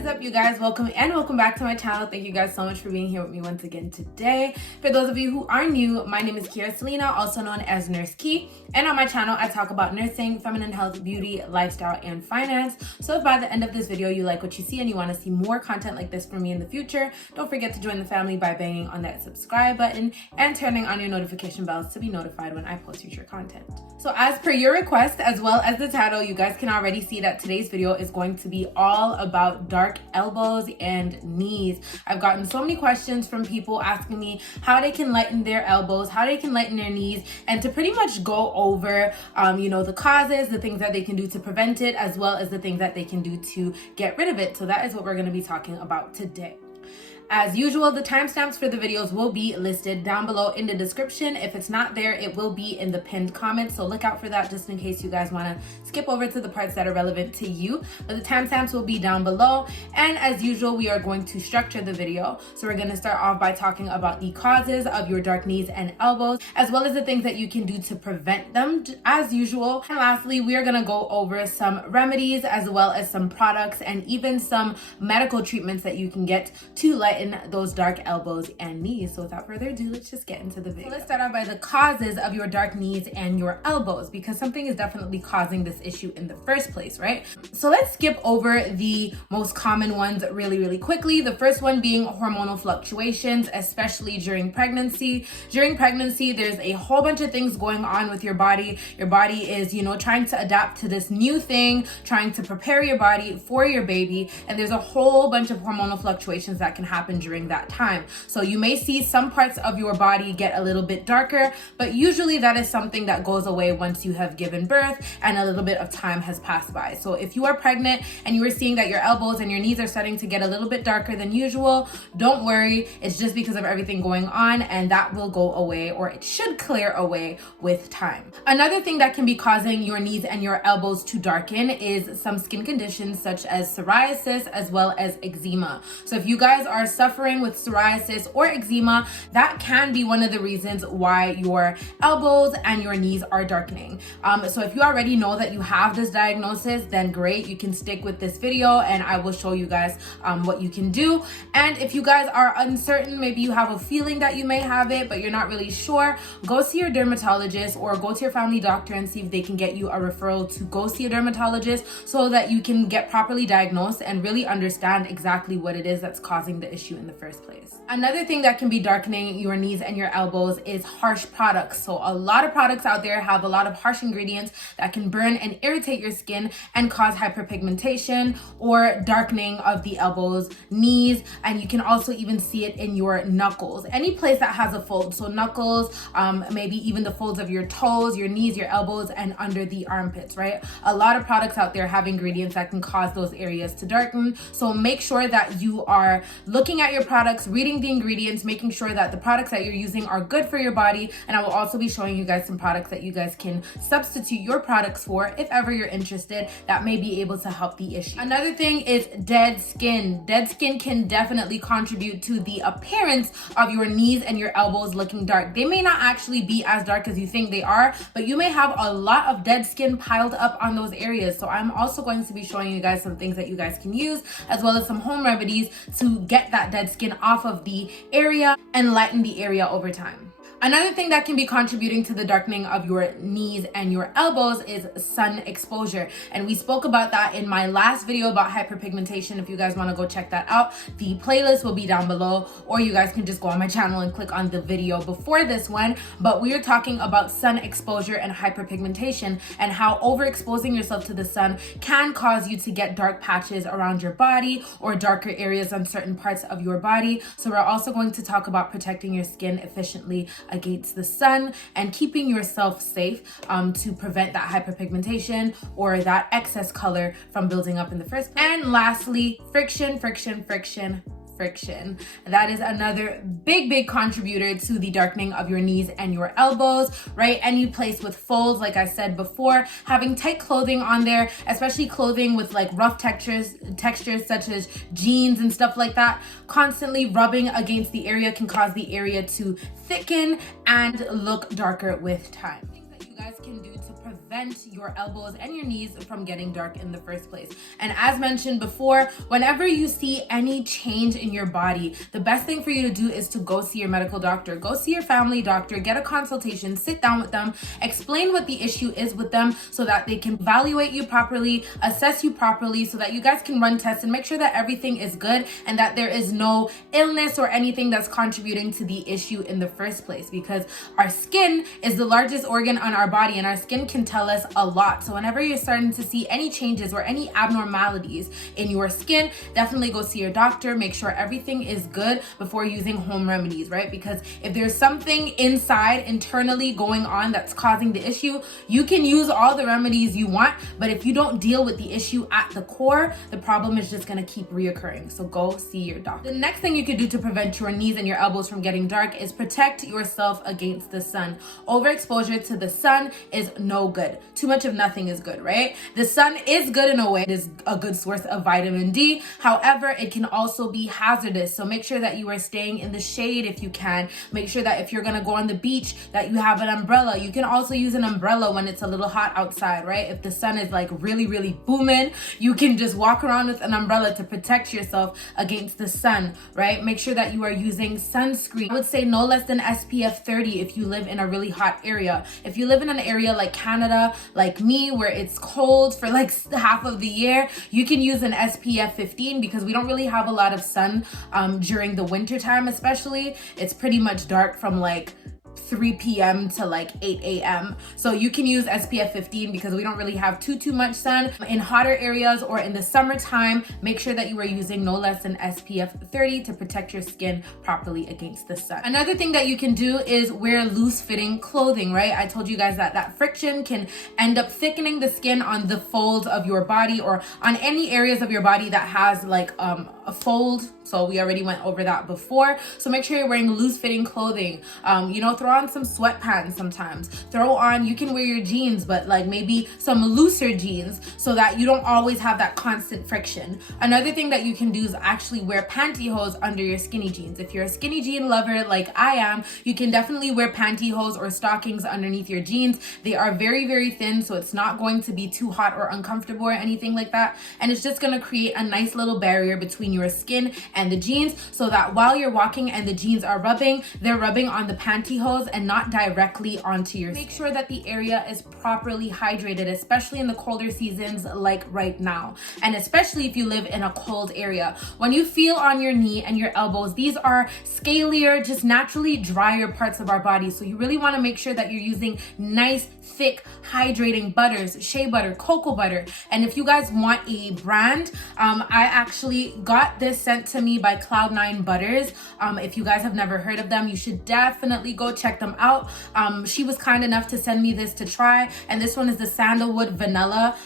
is up, you guys? Welcome back to my channel. Thank you guys so much for being here with me once again today. For those of you who are new, my name is Kira Selena, also known as Nurse Key, and on my channel I talk about nursing, feminine health, beauty, lifestyle, and finance. So if by the end of this video you like what you see and you want to see more content like this from me in the future, don't forget to join the family by banging on that subscribe button and turning on your notification bells to be notified when I post future content. So as per your request, as well as the title, you guys can already see that today's video is going to be all about dark elbows and knees. I've gotten so many questions from people asking me how they can lighten their elbows, how they can lighten their knees, and to pretty much go over the causes, the things that they can do to prevent it, as well as the things that they can do to get rid of it. So that is what we're going to be talking about today. As usual, the timestamps for the videos will be listed down below in the description. If it's not there, it will be in the pinned comment. So look out for that just in case you guys want to skip over to the parts that are relevant to you. But the timestamps will be down below. And as usual, we are going to structure the video. So we're going to start off by talking about the causes of your dark knees and elbows, as well as the things that you can do to prevent them as usual. And lastly, we are going to go over some remedies, as well as some products and even some medical treatments that you can get to lighten those dark elbows and knees. So without further ado, let's just get into the video. So let's start out by the causes of your dark knees and your elbows, because something is definitely causing this issue in the first place, right? So let's skip over the most common ones really quickly. The first one being hormonal fluctuations, especially during pregnancy. During pregnancy, there's a whole bunch of things going on with your body. Your body is, trying to adapt to this new thing, trying to prepare your body for your baby, and there's a whole bunch of hormonal fluctuations that can happen during that time. So you may see some parts of your body get a little bit darker, but usually that is something that goes away once you have given birth and a little bit of time has passed by. So if you are pregnant and you are seeing that your elbows and your knees are starting to get a little bit darker than usual, don't worry. It's just because of everything going on, and that will go away, or it should clear away with time. Another thing that can be causing your knees and your elbows to darken is some skin conditions such as psoriasis as well as eczema. So if you guys are suffering with psoriasis or eczema, that can be one of the reasons why your elbows and your knees are darkening. So if you already know that you have this diagnosis, then great, you can stick with this video and I will show you guys what you can do. And if you guys are uncertain, maybe you have a feeling that you may have it, but you're not really sure, go see your dermatologist or go to your family doctor and see if they can get you a referral to go see a dermatologist so that you can get properly diagnosed and really understand exactly what it is that's causing the issue in the first place. Another thing that can be darkening your knees and your elbows is harsh products. So a lot of products out there have a lot of harsh ingredients that can burn and irritate your skin and cause hyperpigmentation or darkening of the elbows, knees, and you can also even see it in your knuckles. Any place that has a fold, so knuckles, maybe even the folds of your toes, your knees, your elbows, and under the armpits, right? A lot of products out there have ingredients that can cause those areas to darken. So make sure that you are looking at your products, reading the ingredients, making sure that the products that you're using are good for your body. And I will also be showing you guys some products that you guys can substitute your products for if ever you're interested, that may be able to help the issue. Another thing is dead skin. Dead skin can definitely contribute to the appearance of your knees and your elbows looking dark. They may not actually be as dark as you think they are, but you may have a lot of dead skin piled up on those areas. So I'm also going to be showing you guys some things that you guys can use, as well as some home remedies to get that dead skin off of the area and lighten the area over time. Another thing that can be contributing to the darkening of your knees and your elbows is sun exposure. And we spoke about that in my last video about hyperpigmentation. If you guys want to go check that out, the playlist will be down below, or you guys can just go on my channel and click on the video before this one. But we are talking about sun exposure and hyperpigmentation and how overexposing yourself to the sun can cause you to get dark patches around your body or darker areas on certain parts of your body. So we're also going to talk about protecting your skin efficiently against the sun and keeping yourself safe to prevent that hyperpigmentation or that excess color from building up in the first place. And lastly, friction. That is another big contributor to the darkening of your knees and your elbows, right? Any place with folds, like I said before, having tight clothing on there, especially clothing with like rough textures such as jeans and stuff like that, constantly rubbing against the area can cause the area to thicken and look darker with time. Things that you guys can can do to prevent your elbows and your knees from getting dark in the first place. And as mentioned before, whenever you see any change in your body, the best thing for you to do is to go see your medical doctor. Go see your family doctor, get a consultation, sit down with them, explain what the issue is with them so that they can evaluate you properly, assess you properly, so that you guys can run tests and make sure that everything is good and that there is no illness or anything that's contributing to the issue in the first place. Because our skin is the largest organ on our body, and our skin can tell us a lot. So whenever you're starting to see any changes or any abnormalities in your skin, definitely go see your doctor. Make sure everything is good before using home remedies, right? Because if there's something inside internally going on that's causing the issue, you can use all the remedies you want, but if you don't deal with the issue at the core, the problem is just going to keep reoccurring. So go see your doctor. The next thing you can do to prevent your knees and your elbows from getting dark is protect yourself against the sun. Overexposure to the sun is no good. Too much of nothing is good, right? The sun is good in a way. It is a good source of vitamin D. However, it can also be hazardous. So make sure that you are staying in the shade if you can. Make sure that if you're going to go on the beach that you have an umbrella. You can also use an umbrella when it's a little hot outside, right? If the sun is like really, really booming, you can just walk around with an umbrella to protect yourself against the sun, right? Make sure that you are using sunscreen. I would say no less than SPF 30 if you live in a really hot area. If you live in an area like Canada, like me, where it's cold for like half of the year, you can use an SPF 15 because we don't really have a lot of sun during the winter time, especially. It's pretty much dark from like 3 p.m. to like 8 a.m. So you can use SPF 15 because we don't really have too much sun. In hotter areas or in the summertime, make sure that you are using no less than SPF 30 to protect your skin properly against the sun. Another thing that you can do is wear loose fitting clothing, right? I told you guys that friction can end up thickening the skin on the folds of your body or on any areas of your body that has like a fold. So we already went over that before. So make sure you're wearing loose fitting clothing. Throw on some sweatpants sometimes. Throw on, you can wear your jeans, but like maybe some looser jeans so that you don't always have that constant friction. Another thing that you can do is actually wear pantyhose under your skinny jeans. If you're a skinny jean lover like I am, you can definitely wear pantyhose or stockings underneath your jeans. They are very, very thin, so it's not going to be too hot or uncomfortable or anything like that. And it's just going to create a nice little barrier between your skin and the jeans so that while you're walking and the jeans are rubbing, they're rubbing on the pantyhose and not directly onto your skin. Make sure that the area is properly hydrated, especially in the colder seasons like right now. And especially if you live in a cold area. When you feel on your knee and your elbows, these are scalier, just naturally drier parts of our body. So you really want to make sure that you're using nice, thick, hydrating butters, shea butter, cocoa butter. And if you guys want a brand, I actually got this sent to me by Cloud9 Butters. If you guys have never heard of them, you should definitely go check them out. She was kind enough to send me this to try, and this one is the sandalwood vanilla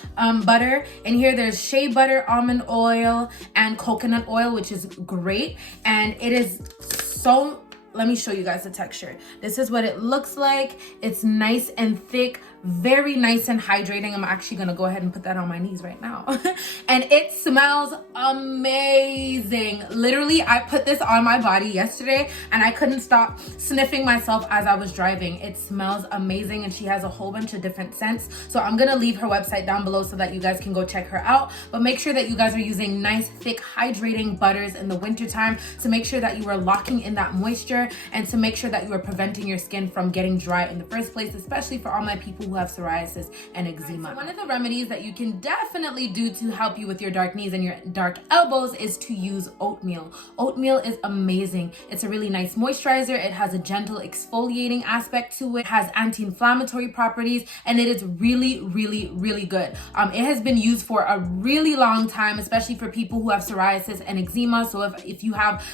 butter. And here there's shea butter, almond oil, and coconut oil, which is great. And it is so, let me show you guys the texture. This is what it looks like. It's nice and thick, very nice and hydrating. I'm actually gonna go ahead and put that on my knees right now. And it smells amazing. Literally, I put this on my body yesterday and I couldn't stop sniffing myself as I was driving. It smells amazing, and she has a whole bunch of different scents. So I'm gonna leave her website down below so that you guys can go check her out. But make sure that you guys are using nice, thick, hydrating butters in the wintertime to make sure that you are locking in that moisture and to make sure that you are preventing your skin from getting dry in the first place, especially for all my people who have psoriasis and eczema. So one of the remedies that you can definitely do to help you with your dark knees and your dark elbows is to use oatmeal. Oatmeal is amazing. It's a really nice moisturizer. It has a gentle exfoliating aspect to it. It has anti-inflammatory properties, and it is really, really, really good. It has been used for a really long time, especially for people who have psoriasis and eczema. So if you have,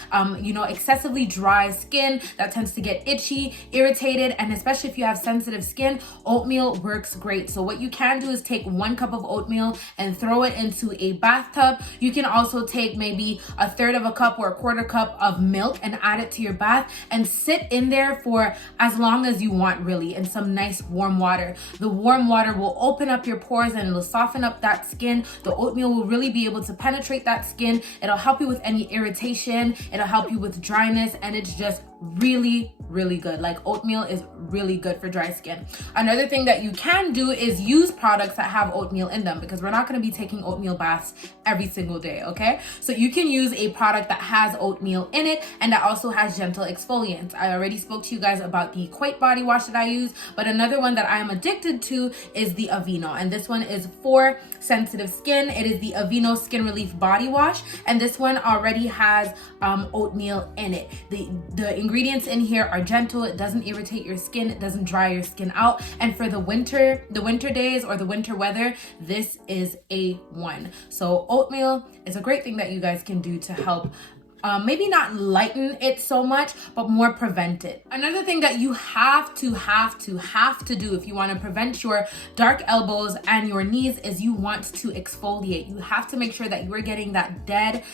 excessively dry skin that tends to get itchy, irritated, and especially if you have sensitive skin, oatmeal works great. So what you can do is take 1 cup of oatmeal and throw it into a bathtub. You can also take maybe 1/3 of a cup or 1/4 cup of milk and add it to your bath and sit in there for as long as you want, really, in some nice warm water. The warm water will open up your pores and it'll soften up that skin. The oatmeal will really be able to penetrate that skin. It'll help you with any irritation. It'll help you with dryness, and it's just really, really good. Like oatmeal is really good for dry skin. Another thing that you can do is use products that have oatmeal in them, because we're not going to be taking oatmeal baths every single day, okay? So you can use a product that has oatmeal in it and that also has gentle exfoliants. I already spoke to you guys about the Quake body wash that I use, but another one that I am addicted to is the Aveeno, and this one is for sensitive skin. It is the Aveeno Skin Relief Body Wash, and this one already has oatmeal in it. The ingredients in here are gentle. It doesn't irritate your skin. It doesn't dry your skin out. And for the winter days or the winter weather, this is A1. So oatmeal is a great thing that you guys can do to help maybe not lighten it so much, but more prevent it. Another thing that you have to do if you want to prevent your dark elbows and your knees is you want to exfoliate. You have to make sure that you are getting that dead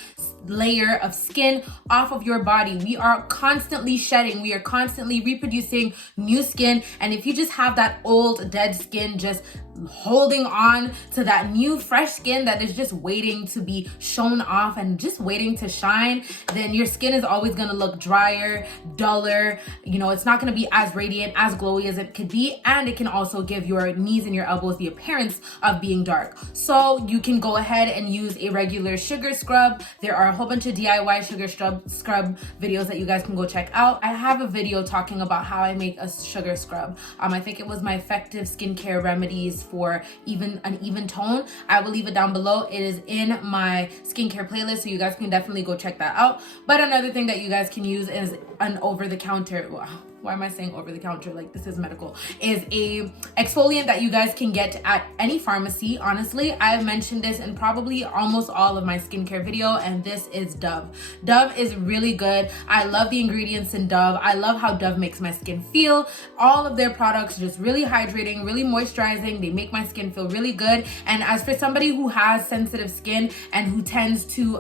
layer of skin off of your body. We are constantly shedding. We are constantly reproducing new skin. And if you just have that old dead skin just holding on to that new fresh skin that is just waiting to be shown off and just waiting to shine, then your skin is always going to look drier, duller. You know, it's not going to be as radiant, as glowy as it could be, and it can also give your knees and your elbows the appearance of being dark. So you can go ahead and use a regular sugar scrub. There are a whole bunch of DIY sugar scrub videos that you guys can go check out. I have a video talking about how I make a sugar scrub. I think it was my effective skincare remedies for an even tone. I will leave it down below. It is in my skincare playlist, so you guys can definitely go check that out. But another thing that you guys can use is an over-the-counter, why am I saying over-the-counter? Like, this is medical. Is a exfoliant that you guys can get at any pharmacy. Honestly, I've mentioned this in probably almost all of my skincare video, and this is Dove. Dove is really good. I love the ingredients in Dove. I love how Dove makes my skin feel. All of their products just really hydrating, really moisturizing. They make my skin feel really good. And as for somebody who has sensitive skin and who tends to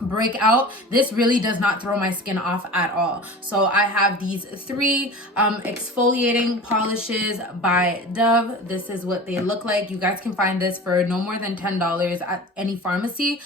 break out, this really does not throw my skin off at all. So I have these 3 exfoliating polishes by Dove. This is what they look like. You guys can find this for no more than $10 at any pharmacy.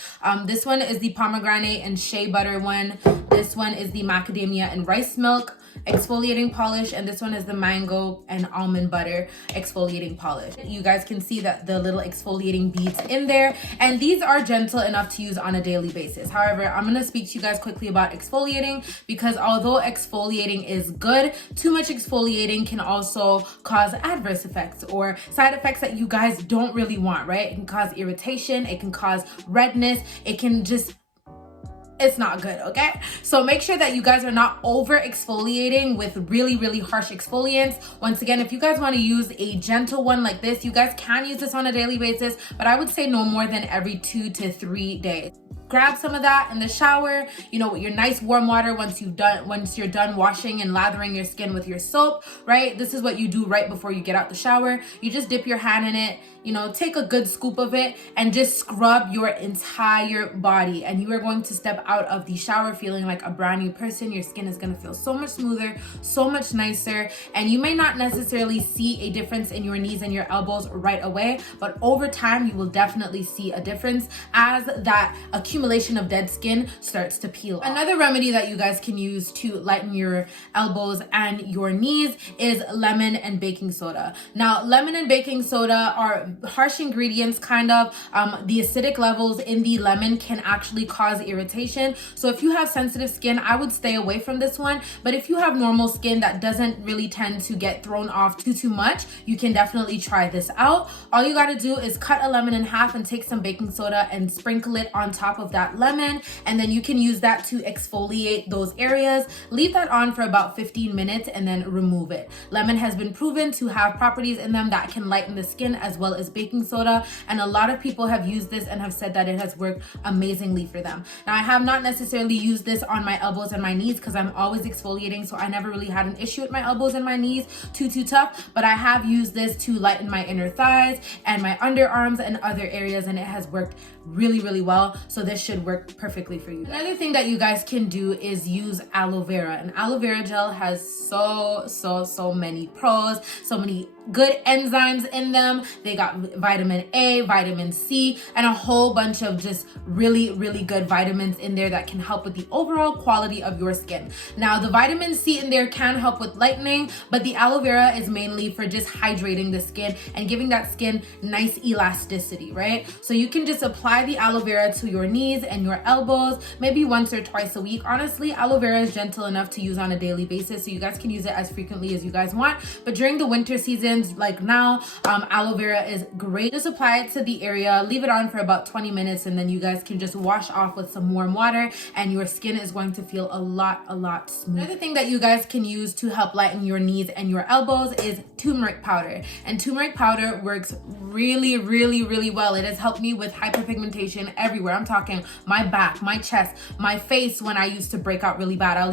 This one is the pomegranate and shea butter one. This one is the macadamia and rice milk exfoliating polish, and this one is the mango and almond butter exfoliating polish. You guys can see that the little exfoliating beads in there, and these are gentle enough to use on a daily basis. However, I'm going to speak to you guys quickly about exfoliating, because although exfoliating is good, too much exfoliating can also cause adverse effects or side effects that you guys don't really want, right? It can cause irritation, it can cause redness, it can just, it's not good, okay? So make sure that you guys are not over exfoliating with really, really harsh exfoliants. Once again, if you guys want to use a gentle one like this, you guys can use this on a daily basis, but I would say no more than every 2 to 3 days. Grab some of that in the shower, you know, with your nice warm water once you're done washing and lathering your skin with your soap, right? This is what you do right before you get out the shower. You just dip your hand in it, you know, take a good scoop of it and just scrub your entire body. And you are going to step out of the shower feeling like a brand new person. Your skin is going to feel so much smoother, so much nicer. And you may not necessarily see a difference in your knees and your elbows right away, but over time, you will definitely see a difference as that accumulation of dead skin starts to peel off. Another remedy that you guys can use to lighten your elbows and your knees is lemon and baking soda. Now, lemon and baking soda are harsh ingredients, kind of. The acidic levels in the lemon can actually cause irritation. So if you have sensitive skin, I would stay away from this one. But if you have normal skin that doesn't really tend to get thrown off too much, you can definitely try this out. All you got to do is cut a lemon in half and take some baking soda and sprinkle it on top of that lemon, and then you can use that to exfoliate those areas. Leave that on for about 15 minutes and then remove it. Lemon has been proven to have properties in them that can lighten the skin as well as baking soda, and a lot of people have used this and have said that it has worked amazingly for them. Now, I have not necessarily used this on my elbows and my knees because I'm always exfoliating, so I never really had an issue with my elbows and my knees too tough, but I have used this to lighten my inner thighs and my underarms and other areas, and it has worked really, really well. So this should work perfectly for you. Another thing that you guys can do is use aloe vera. And aloe vera gel has so many pros, so many good enzymes in them. They got vitamin A, vitamin C, and a whole bunch of just really, really good vitamins in there that can help with the overall quality of your skin. Now, the vitamin C in there can help with lightening, but the aloe vera is mainly for just hydrating the skin and giving that skin nice elasticity, right? So you can just apply the aloe vera to your knees and your elbows, maybe once or twice a week. Honestly, aloe vera is gentle enough to use on a daily basis, so you guys can use it as frequently as you guys want. But during the winter seasons, like now, aloe vera is great. Just apply it to the area, leave it on for about 20 minutes, and then you guys can just wash off with some warm water, and your skin is going to feel a lot smoother. Another thing that you guys can use to help lighten your knees and your elbows is turmeric powder. And turmeric powder works really well. It has helped me with hyperpigmentation everywhere. I'm talking my back, my chest, my face when I used to break out really bad. I'll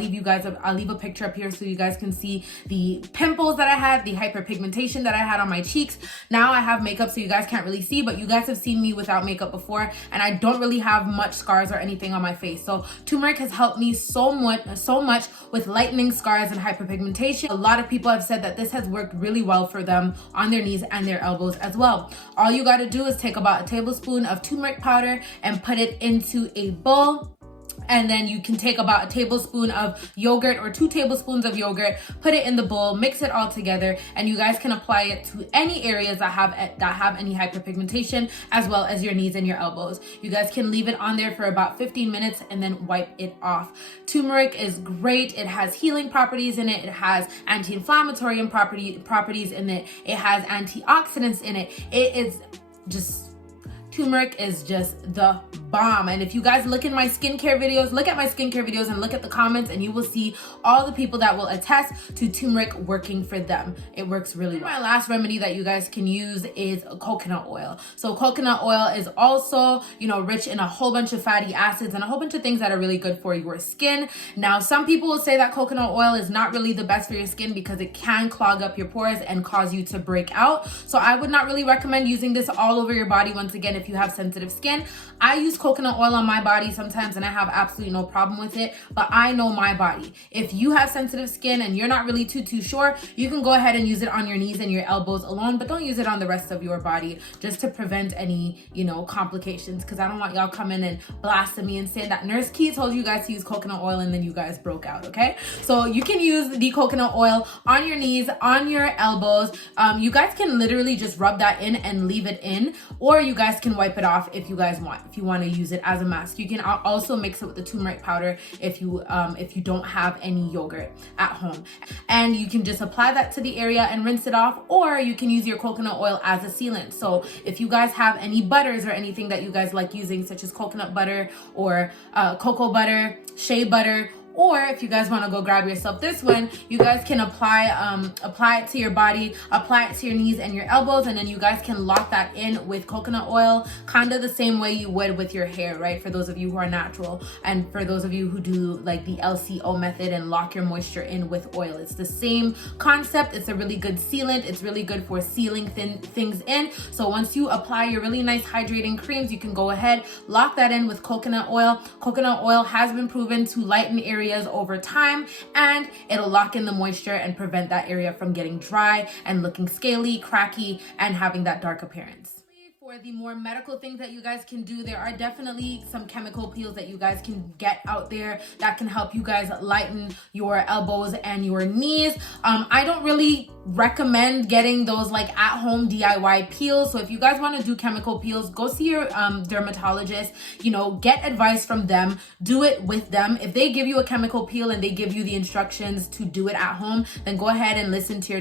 leave a picture up here so you guys can see the pimples that I had, the hyperpigmentation that I had on my cheeks. Now I have makeup so you guys can't really see, but you guys have seen me without makeup before, and I don't really have much scars or anything on my face. So turmeric has helped me so much with lightening scars and hyperpigmentation. A lot of people have said that this has worked really well for them on their knees and their elbows as well. All you got to do is take about a tablespoon of turmeric powder and put it into a bowl. And then you can take about a tablespoon of yogurt or 2 tablespoons of yogurt, put it in the bowl, mix it all together, and you guys can apply it to any areas that have any hyperpigmentation, as well as your knees and your elbows. You guys can leave it on there for about 15 minutes and then wipe it off. Turmeric is great. It has healing properties in it. It has anti-inflammatory properties in it. It has antioxidants in it. Turmeric is just the bomb. And if you guys look at my skincare videos and look at the comments, and you will see all the people that will attest to turmeric working for them. It works really well. My last remedy that you guys can use is coconut oil. So coconut oil is also, rich in a whole bunch of fatty acids and a whole bunch of things that are really good for your skin. Now, some people will say that coconut oil is not really the best for your skin because it can clog up your pores and cause you to break out. So I would not really recommend using this all over your body. Once again, if you have sensitive skin, I use coconut oil on my body sometimes and I have absolutely no problem with it, but I know my body. If you have sensitive skin and you're not really too sure, you can go ahead and use it on your knees and your elbows alone, but don't use it on the rest of your body, just to prevent any, complications, because I don't want y'all coming and blasting me and saying that Nurse Key told you guys to use coconut oil and then you guys broke out, okay? So you can use the coconut oil on your knees, on your elbows. You guys can literally just rub that in and leave it in, or you guys can wipe it off if you guys want. If you want to use it as a mask, you can also mix it with the turmeric powder if you don't have any yogurt at home, and you can just apply that to the area and rinse it off, or you can use your coconut oil as a sealant. So if you guys have any butters or anything that you guys like using, such as coconut butter or cocoa butter, shea butter, or if you guys want to go grab yourself this one, you guys can apply it to your body, apply it to your knees and your elbows, and then you guys can lock that in with coconut oil, kind of the same way you would with your hair, right? For those of you who are natural, and for those of you who do like the LCO method and lock your moisture in with oil. It's the same concept. It's a really good sealant. It's really good for sealing things in. So once you apply your really nice hydrating creams, you can go ahead, lock that in with coconut oil. Coconut oil has been proven to lighten areas over time, and it'll lock in the moisture and prevent that area from getting dry and looking scaly, cracky, and having that dark appearance. For the more medical things that you guys can do, there are definitely some chemical peels that you guys can get out there that can help you guys lighten your elbows and your knees. I don't really recommend getting those like at-home DIY peels. So if you guys want to do chemical peels, go see your dermatologist, get advice from them, do it with them. If they give you a chemical peel and they give you the instructions to do it at home, then go ahead and listen to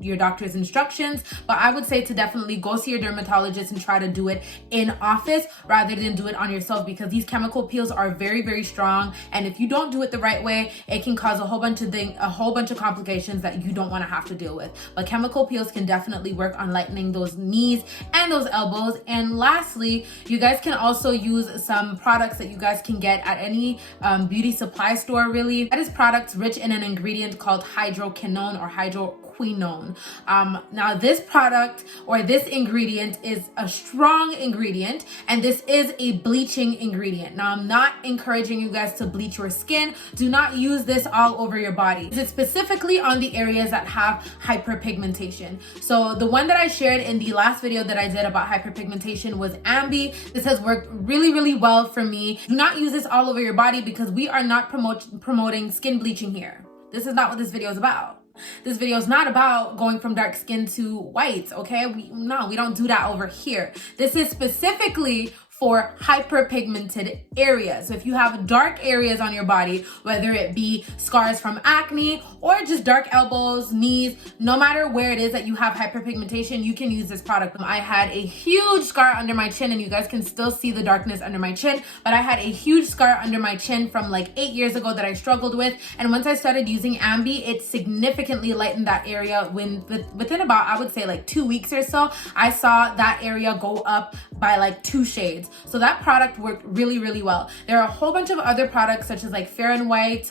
your doctor's instructions. But I would say to definitely go see your dermatologist and try to do it in office rather than do it on yourself, because these chemical peels are very strong, and if you don't do it the right way, it can cause a whole bunch of complications that you don't want to have to deal with. but chemical peels can definitely work on lightening those knees and those elbows. And lastly, you guys can also use some products that you guys can get at any beauty supply store, really. That is products rich in an ingredient called hydroquinone or hydroquinone. Now this product or this ingredient is a strong ingredient, and this is a bleaching ingredient. Now I'm not encouraging you guys to bleach your skin. Do not use this all over your body. It's specifically on the areas that have hyperpigmentation. So the one that I shared in the last video that I did about hyperpigmentation was Ambi. This has worked really, really well for me. Do not use this all over your body because we are not promoting skin bleaching here. This is not what this video is about. This video is not about going from dark skin to white, okay? We don't do that over here. This is specifically for hyperpigmented areas. So if you have dark areas on your body, whether it be scars from acne or just dark elbows, knees, no matter where it is that you have hyperpigmentation, you can use this product. I had a huge scar under my chin, and you guys can still see the darkness under my chin, but I had a huge scar under my chin from like 8 years ago that I struggled with. And once I started using Ambi, it significantly lightened that area. Within about, I would say like 2 weeks or so, I saw that area go up by like 2 shades. So that product worked really, really well. There are a whole bunch of other products such as like Fair and White,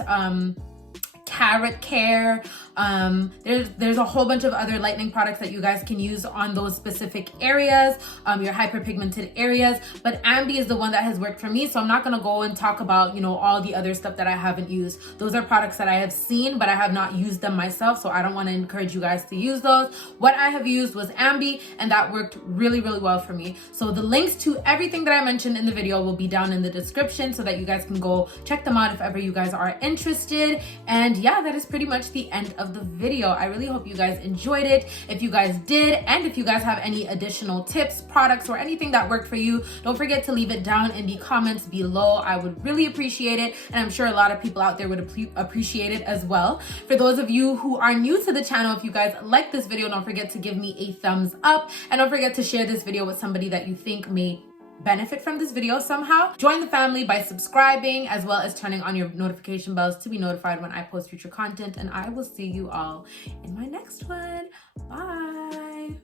Carrot Care. There's a whole bunch of other lightening products that you guys can use on those specific areas, your hyperpigmented areas. But Ambi is the one that has worked for me. So I'm not gonna go and talk about, all the other stuff that I haven't used. Those are products that I have seen, but I have not used them myself. So I don't want to encourage you guys to use those. What I have used was Ambi, and that worked really, really well for me. So the links to everything that I mentioned in the video will be down in the description so that you guys can go check them out if ever you guys are interested. And yeah, that is pretty much the end of the video. I really hope you guys enjoyed it. If you guys did, and if you guys have any additional tips, products, or anything that worked for you, don't forget to leave it down in the comments below. I would really appreciate it, and I'm sure a lot of people out there would appreciate it as well. For those of you who are new to the channel, if you guys like this video, don't forget to give me a thumbs up, and don't forget to share this video with somebody that you think may benefit from this video somehow. Join the family by subscribing, as well as turning on your notification bells to be notified when I post future content, and I will see you all in my next one. Bye.